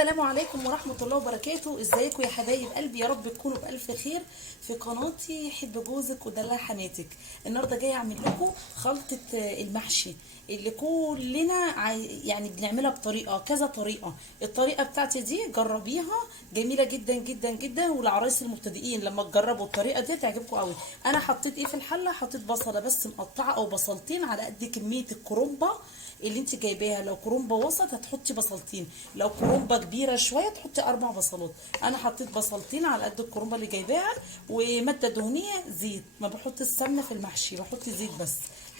السلام عليكم ورحمة الله وبركاته. ازيكم يا حبايب قلبي؟ يا رب تكونوا بألف خير. في قناتي حب جوزك ودلع حماتك. النهارده جايه اعمل لكم خلطة المحشي اللي كلنا يعني بنعملها بطريقة كذا طريقة. الطريقة بتاعتي دي جربيها، جميلة جدا جدا جدا، والعرايس المبتدئين لما تجربوا الطريقة دي تعجبكم قوي. انا حطيت ايه في الحلة؟ حطيت بصلة بس مقطعة او بصلتين على قد كمية الكرنبة اللي انت جايباها. لو كرومبه وسط هتحطي بصلتين، لو كرومبه كبيره شويه تحطي 4 بصلات. انا حطيت بصلتين على قد الكرومبه اللي جايباها. وماده دهنيه زيت، ما بحط السمنه في المحشي، بحط زيت بس.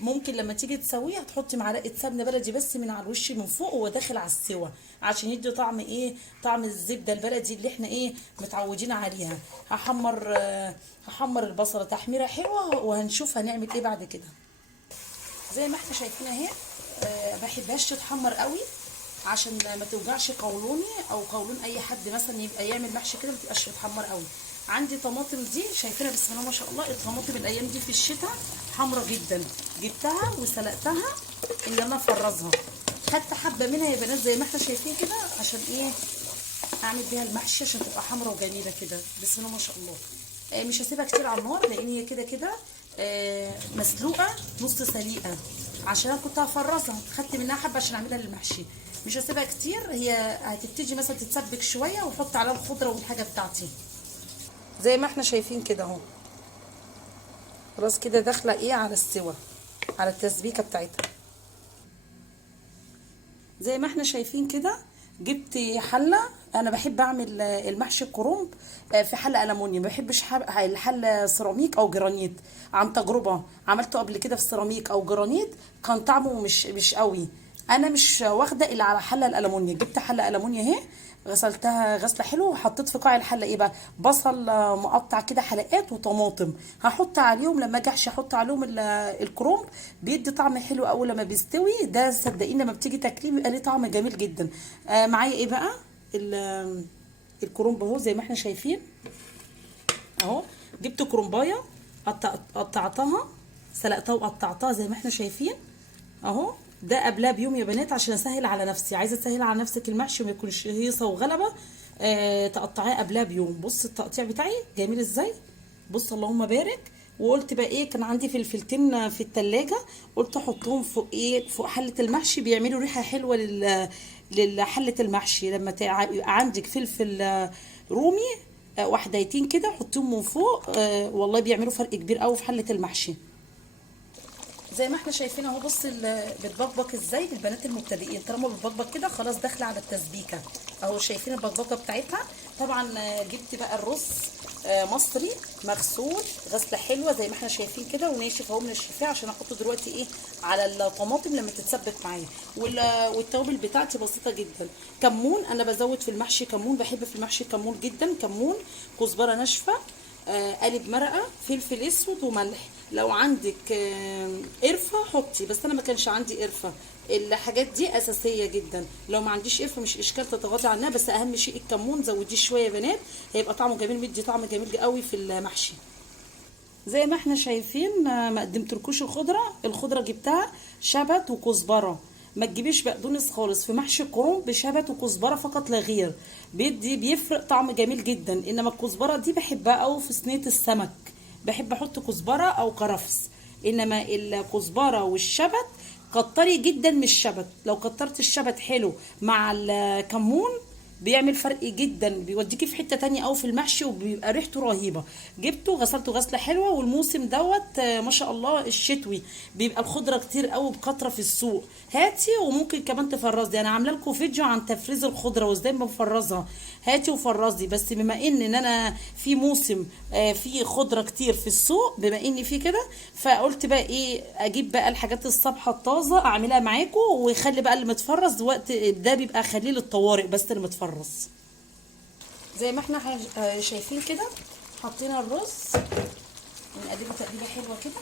ممكن لما تيجي تسويه هتحطي معلقه سمنه بلدي بس من على الوش من فوق وهو داخل على السوا، عشان يدي طعم ايه؟ طعم الزبده البلدي اللي احنا ايه متعودين عليها. هحمر البصله تحميره حلوه وهنشوف هنعمل ايه بعد كده. زي ما احنا شايفين اهي. بحبهاش تتحمر قوي عشان ما توجعش قولوني او قولون اي حد مثلا يبقى يعمل محشي كده، ما تبقاش تتحمر قوي. عندي طماطم دي شايفينها بسم الله ما شاء الله. الطماطم الايام دي في الشتاء حمرا جدا، جبتها وسلقتها ان انا افرزها. خدت حبه منها يا بنات زي ما احنا شايفين كده، عشان ايه؟ اعمل بيها المحشي عشان تبقى حمرا وجميله كده بسم الله ما شاء الله. مش هسيبها كتير على النار لان هي كده كده مسلوقه نص سليقه، عشان انا كنت هفرزها. خدت منها حبه عشان اعملها للمحشي. مش هسيبها كتير، هي هتبتدي مثلا تتسبك شويه واحط عليها الخضره والحاجه بتاعتي زي ما احنا شايفين كده اهو. خلاص كده داخله ايه على السوا، على التسبيكه بتاعتها زي ما احنا شايفين كده. جبت حله. انا بحب اعمل المحشي الكرنب في حله المونيوم، ما بحبش الحله سيراميك او جرانيت. عن تجربه عملته قبل كده في سيراميك او جرانيت كان طعمه مش قوي. انا مش واخده الا على حله الالومنيوم. جبت حله الومنيوم اهي، غسلتها غسله حلوه وحطيت في قاع الحله ايه بقى؟ بصل مقطع كده حلقات وطماطم. هحط عليهم لما اجي احشي احط عليهم الكرنب. بيدي طعم حلو قوي لما بيستوي. ده صدقيني لما بتيجي تاكليه بيبقى ليه طعم جميل جدا. معايا ايه بقى؟ الكرنب اهو زي ما احنا شايفين اهو. جبت كرنبايه قطعتها، سلقتها وقطعتها زي ما احنا شايفين اهو. ده قبلها بيوم يا بنات عشان اسهل على نفسي. عايزه تسهل على نفسك المحشي وما يكونش هيصه وغلبه، تقطعيه قبلها بيوم. بص التقطيع بتاعي جميل ازاي، بص اللهم بارك. وقلت بقى ايه، كان عندي فلفلتين في التلاجة، قلت احطهم فوق ايه، فوق حله المحشي، بيعملوا ريحه حلوه لحله المحشي. لما يبقى عندك فلفل رومي وحدايتين كده حطيهم من فوق، والله بيعملوا فرق كبير قوي في حله المحشي زي ما احنا شايفين اهو. بص بتبقبق ازاي للبنات المبتدئين. طالما بتبقبق كده خلاص داخله على التسبيكه اهو. شايفين البقبقه بتاعتها؟ طبعا جبت بقى الرز مصري مغسول غسله حلوه زي ما احنا شايفين كده وناشف اهو. منشفاه عشان احطه دلوقتي ايه على الطماطم لما تتسبك معايا. والتوابل بتاعتي بسيطه جدا. كمون، انا بزود في المحشي كمون، بحب في المحشي كمون جدا. كمون، كزبره ناشفه، قالب مرقه، فلفل اسود وملح. لو عندك قرفه حطي، بس انا ما كانش عندي قرفه. الحاجات دي اساسيه جدا. لو ما عنديش قرفه مش اشكال تتغاضي عنها، بس اهم شيء الكمون زوديه شويه يا بنات، هيبقى طعمه جميل، مدي طعم جميل قوي في المحشي زي ما احنا شايفين. ما قدمتلكوش الخضره جبتها شبت وكزبره. ما تجيبيش بقدونس خالص في محشي الكرنب، بشبت وكزبره فقط لا غير. بيفرق طعم جميل جدا. انما الكزبره دي بحبها قوي في صينيه السمك، بحب احط كزبره او كرفس. انما الكزبره والشبت كتري جدا من الشبت. لو كترت الشبت حلو مع الكمون بيعمل فرق جدا، بيوديكي في حته تانية او في المحشي وبيبقى ريحته رهيبه. جبته غسلته غسله حلوه. والموسم دوت ما شاء الله الشتوي بيبقى الخضره كتير قوي بكتره في السوق. هاتي وممكن كمان تفرزي، انا عامله لكم فيديو عن تفريز الخضره وازاي بفرزها. هاتي وفرزي. بس بما ان انا في موسم في خضره كتير في السوق، بما اني في كده فقلت بقى ايه، اجيب بقى الحاجات الصبحه الطازه اعملها معاكم. ويخلي بقى اللي متفرز وقت ده بيبقى خليه للطوارئ بس اللي متفرز. زي ما احنا شايفين كده حطينا الرز ونقلبه تقليبه حلوه كده.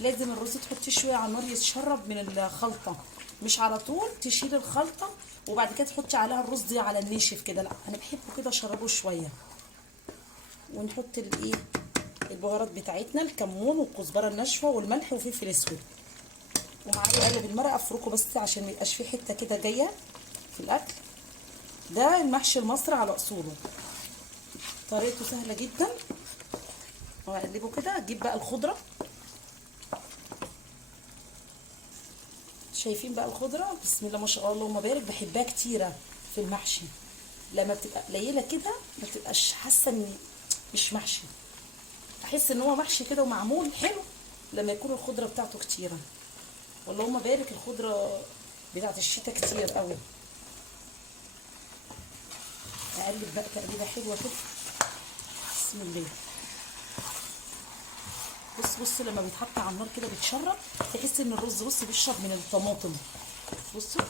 لازم الرز تحطيه شويه على النار يتشرب من الخلطه، مش على طول تشيل الخلطه وبعد كده تحطي عليها الرز دي على الناشف كده، لا انا بحبه كده اشربه شويه. ونحط الايه البهارات بتاعتنا، الكمون والكزبره الناشفه والملح وفلفل اسود. ومعايا قلب المرقه افركه بس عشان ما يبقاش فيه حته كده جايه في الاكل. ده المحشي المصري على اصوله، طريقته سهله جدا. واقلبه كده، اجيب بقى الخضره. شايفين بقى الخضره؟ بسم الله ما شاء الله اللهم بارك. بحبها كتيره في المحشي، لما بتبقى قليله كده ما بتبقاش حاسه ان مش محشي، احس ان هو محشي كده ومعمول حلو لما يكون الخضره بتاعته كتيره. واللهم بارك الخضره بتاعت الشتاء كتير قوي. اقلب بقى تقليبه حلوه كده. بسم الله. بص لما بيتحط على النار كده بيتشرب، تحس ان الرز بيشرب من الطماطم. بصوا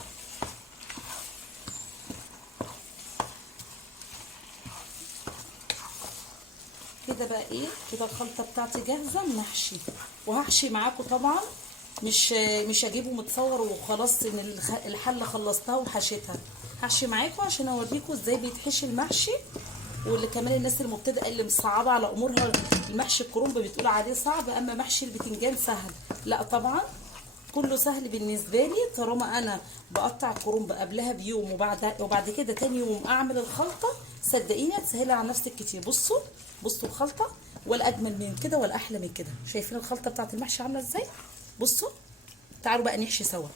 كده بقى ايه كده. الخلطه بتاعتي جاهزه المحشي، وهحشي معاكم طبعا. مش هجيبه متصور وخلاص ان الحله خلصتها وحشيتها. هحشي معاكم عشان اوريكم ازاي بيتحشي المحشي. واللي كمان الناس المبتدئه اللي مصعبه على امورها المحشي الكرنب بتقول عليه صعب، اما محشي البتنجان سهل. لا طبعا كله سهل بالنسبه لي، طالما انا بقطع الكرنب قبلها بيوم وبعد كده تاني يوم اعمل الخلطه. صدقيني هتسهلها على نفسك كتير. بصوا الخلطه، ولا اجمل من كده ولا احلى من كده. شايفين الخلطه بتاعت المحشي عامله ازاي؟ بصوا تعالوا بقى نحشي سوا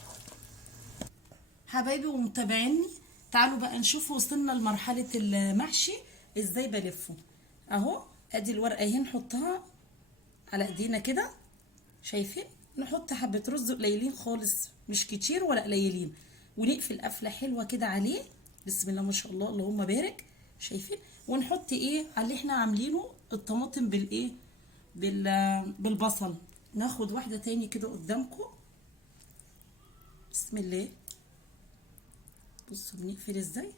حبايبي ومتابعيني. تعالوا بقى نشوف وصلنا لمرحله المحشي ازاي بلفه. اهو ادي الورقه اهي، نحطها على ايدينا كده. شايفين؟ نحط حبه رز قليلين خالص، مش كتير ولا قليلين، ونقفل قفله حلوه كده عليه. بسم الله ما شاء الله اللهم بارك. شايفين؟ ونحط ايه على اللي احنا عاملينه، الطماطم بالايه بالبصل. ناخد واحده تاني كده قدامكم. بسم الله. بصوا بنقفل ازاي.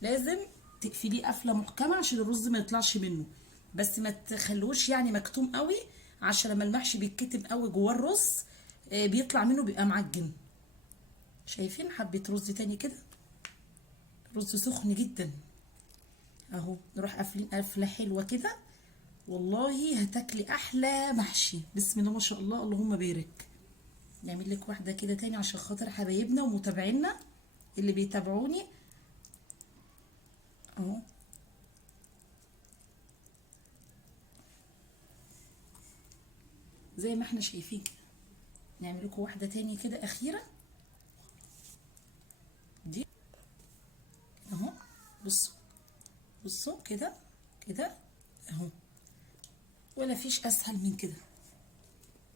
لازم تقفليه قفله محكمه عشان الرز ما يطلعش منه، بس ما تخلوش يعني مكتوم قوي، عشان لما المحشي بيتكتم قوي جواه الرز بيطلع منه بيبقى معجن. شايفين؟ حبه رز تاني كده، رز سخن جدا اهو. نروح قافلين قفله حلوه كده، والله هتاكلي احلى محشي. بسم الله ما شاء الله اللهم بارك. نعمل لك واحده كده تاني عشان خاطر حبايبنا ومتابعينا اللي بيتابعوني اهو. زي ما احنا شايفين كده. نعمل لكم واحده تاني كده اخيره دي اهو. بصوا كده اهو، ولا فيش اسهل من كده.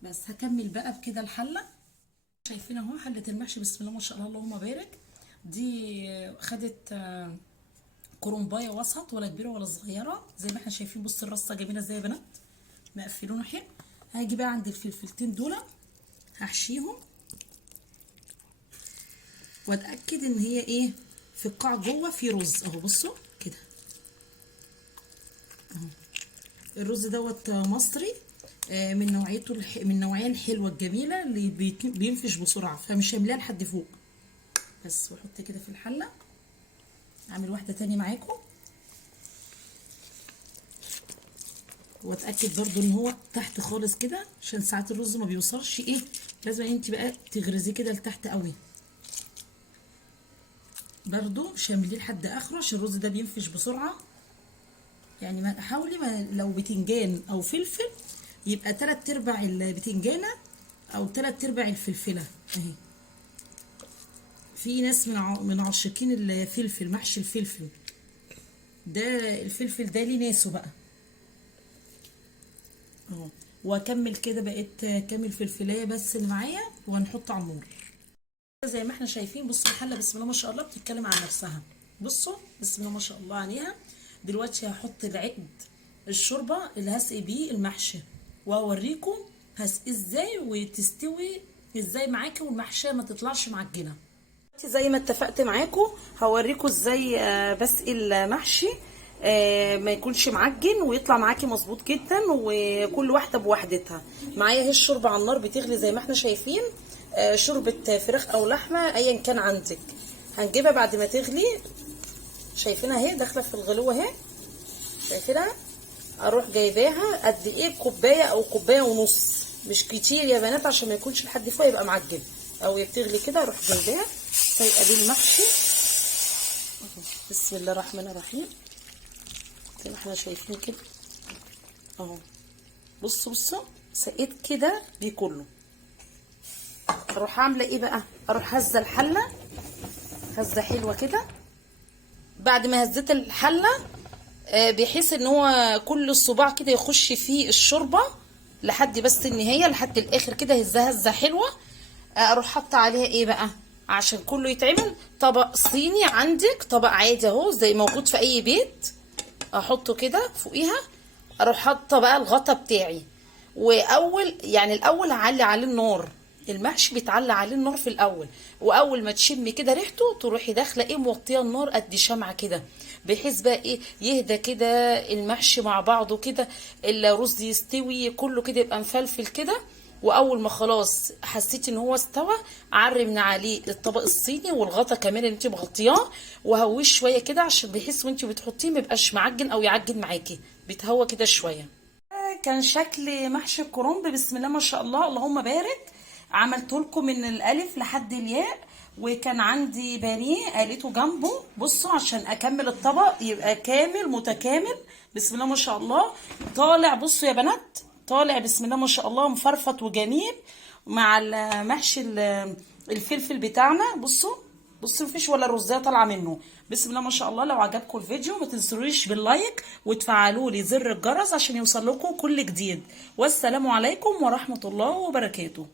بس هكمل بقى بكده الحله. شايفين اهو حله المحشي بسم الله ما شاء الله اللهم بارك. دي خدت كرنبايه وسط، ولا كبيره ولا صغيره، زي ما احنا شايفين. بصوا الرصه جميله ازاي يا بنات، مقفلونه حلو. هاجي بقى عند الفلفلتين دول هحشيهم، واتاكد ان هي ايه في القاع جوه في رز اهو. بصوا كده اهو. الرز دوت مصري، من نوعيته من النوعيه الحلوه الجميله اللي بينفش بسرعه، فمش هملاه لحد فوق بس. واحط كده في الحله. اعمل واحده تاني معاكم، واتاكد برضو ان هو تحت خالص كده، عشان ساعات الرز ما بيوصلش ايه، لازم انت بقى تغرزيه كده لتحت قوي. برضو مش هعمليه لحد اخره عشان الرز ده بينفش بسرعه. يعني ما حاولي، ما لو بتنجان او فلفل يبقى 3/4 البتنجانه او 3/4 الفلفله اهي. في ناس من عاشقين الفلفل، محشي الفلفل ده، الفلفل ده ليه ناسه بقى اهو. واكمل كده بقيت كامل فلفلايه بس اللي معايا، وهنحط على النار زي ما احنا شايفين. بصوا الحله بسم الله ما شاء الله بتتكلم عن نفسها. بصوا بسم الله ما شاء الله عليها. دلوقتي هحط العقد الشوربه اللي هسقي بيه المحشي، وهوريكم هسقي ازاي وتستوي ازاي معاكي، والمحشيه ما تطلعش معجنه. زي ما اتفقت معاكم هوريكم ازاي بسقي المحشي ما يكونش معجن ويطلع معاكي مظبوط جدا، وكل واحده بوحدتها. معايا اهي الشوربه على النار بتغلي زي ما احنا شايفين. شوربه فراخ او لحمه ايا كان عندك، هنجيبها بعد ما تغلي. شايفينها اهي داخله في الغلوه اهي، شايفينها. اروح جايباها قد ايه، كوبايه او كوبايه ونص، مش كتير يا بنات عشان ما يكونش لحد فوق يبقى معجن. او بتغلي كده اروح جايباها سايقه دي المحشي. بسم الله الرحمن الرحيم زي ما احنا شايفين كده اهو. بصوا سقيت كده دي كله. اروح عامله ايه بقى؟ اروح هزه الحله هزه حلوه كده. بعد ما هزيت الحله بحيث ان هو كل الصباع كده يخش فيه الشوربه لحد بس النهايه لحد الاخر كده، هزه حلوه. اروح حاطه عليها ايه بقى عشان كله يتعمل؟ طبق صيني عندك، طبق عادي اهو زي موجود في اي بيت، احطه كده فوقيها. اروح حاطه بقى الغطا بتاعي، الاول هعلي عليه النار. المحشي بيتعلى عليه النار في الاول، واول ما تشمي كده ريحته تروحي داخله ايه موطيه النار قد شمعه كده، بحيث بقى ايه يهدى كده المحشي مع بعضه كده، الرز يستوي كله كده يبقى مفلفل كده. واول ما خلاص حسيتي ان هو استوى عري من عليه الطبق الصيني والغطا كمان اللي انت مغطياه، وهويه شويه كده عشان بحيث وانت بتحطيه ما يبقاش معجن او يعجن معاكي، بيتهوى كده شويه. كان شكل محشي الكرنب بسم الله ما شاء الله اللهم بارك. عملته لكم من الالف لحد الياء، وكان عندي بانيه قليته جنبه. بصوا عشان اكمل الطبق يبقى كامل متكامل بسم الله ما شاء الله. طالع بصوا يا بنات، طالع بسم الله ما شاء الله مفرفط وجميل مع المحشي الفلفل بتاعنا. بصوا مفيش ولا رزايه طالعه منه بسم الله ما شاء الله. لو عجبكم الفيديو ما تنسوش باللايك وتفعلوا لي زر الجرس عشان يوصل لكم كل جديد. والسلام عليكم ورحمه الله وبركاته.